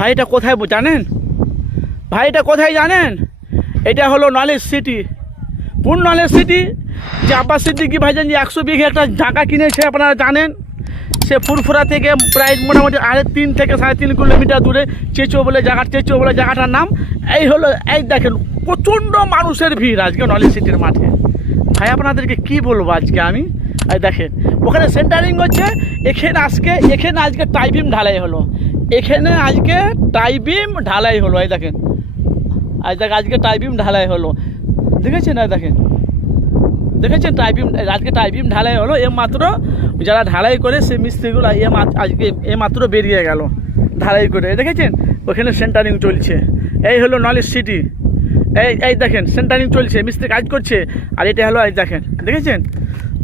ভাইটা কোথায় বো- জানেন? ভাইটা কোথায় জানেন? এটা হলো নলেজ সিটি। কোন নলেজ সিটি? যে আব্বাস সিদ্দিকি ভাইজান যে একশো বিঘে একটা জায়গা কিনেছে, আপনারা জানেন? সে ফুরফুরা থেকে প্রায় মোটামুটি আড়াই তিন থেকে সাড়ে তিন কিলোমিটার দূরে চেচো বলে জায়গা চেচো বলে জায়গাটার নাম। এই হলো, এই দেখেন, প্রচণ্ড মানুষের ভিড় আজকে নলেজ সিটির মাঠে। ভাই, আপনাদেরকে কি বলব আজকে আমি? দেখেন, ওখানে সেন্টারিং হচ্ছে, এখানে আজকে এখানে আজকে টাইবিম ঢালাই হলো। এখানে আজকে টাইবিম ঢালাই হলো, এই দেখেন। আজ দেখ আজকে টাইবিম ঢালাই হলো। দেখেছেন? এই দেখেন। দেখেছেন টাইপিম আজকে টাইপিম ঢালাই হলো, এ মাত্র যারা ঢালাই করে, সে মিস্ত্রিগুলো এ আজকে এ মাত্র বেরিয়ে গেল ঢালাই করে। দেখেছেন? ওখানে সেন্টারিং চলছে। এই হলো নলেজ সিটি এই এই দেখেন সেন্টারিং চলছে, মিস্ত্রি কাজ করছে। আর এটা হলো এই দেখেন। দেখেছেন?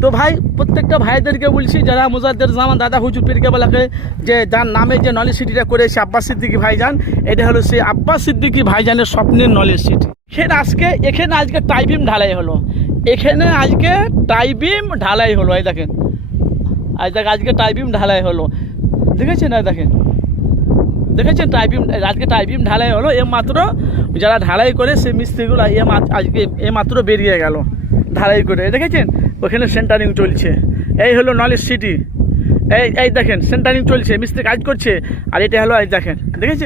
তো ভাই, প্রত্যেকটা ভাইদেরকে বলছি, যারা মুজাদ্দের জামান দাদা হুজুর পীরকে বলাকে যে যার নামে যে নলেজ সিটিটা করেছে আব্বাস সিদ্দিকি ভাইজান, এটা হলো সেই আব্বাস সিদ্দিকি ভাইজানের স্বপ্নের নলেজ সিটি। এখানে আজকে এখানে আজকে টাইবিম ঢালাই হলো। এখানে আজকে টাইবিম ঢালাই হলো, এই দেখেন। আজ দেখ, আজকে টাইবিম ঢালাই হলো। দেখেছেন, এই দেখেন? দেখেছেন টাইপিম আজকে টাইপিম ঢালাই হলো এ মাত্র যারা ঢালাই করে সে মিস্ত্রিগুলো এ আজকে এ মাত্র বেরিয়ে গেল, ঢালাই করে। দেখেছেন? ওখানে সেন্টারিং চলছে। এই হলো নলেজ সিটি এই এই দেখেন সেন্টারিং চলছে, মিস্ত্রি কাজ করছে। আর এটা হলো এই দেখেন, দেখেছেন?